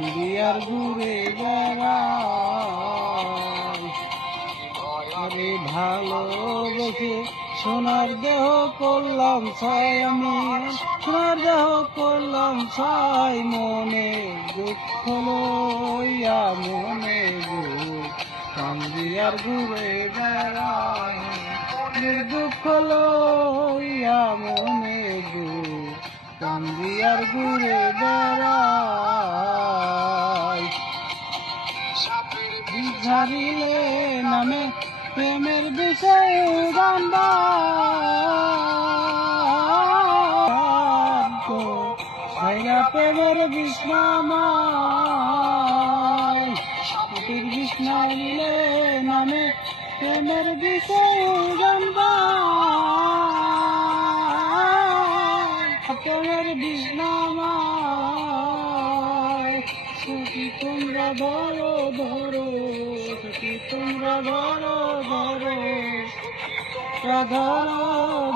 কান্দিয়ার ঘুরে বেড়াই। আরে ভালোবেসে সোনার দেহ করলাম ছয়, আমি সোনার দেহ করলাম ছয়, মনে দুঃখ লইয়া মনে গো কান্দিয়ার ঘুরে বেড়াই। দুঃখ লইয়া মনে গো কান্দিয়ার ঘুরে বেড়াই। ঝারিলে নামে প্রেমের বিষয় গান্ডা প্রেমের বিষ্ণামায় বিষ্ণাইলে নামে প্রেমের বিষয় গান্ডা প্রেমের বিষ্ণামায়। সখী তোমরা ধরো ধরো, সখী তোমরা ধরো ধরো, ধরো।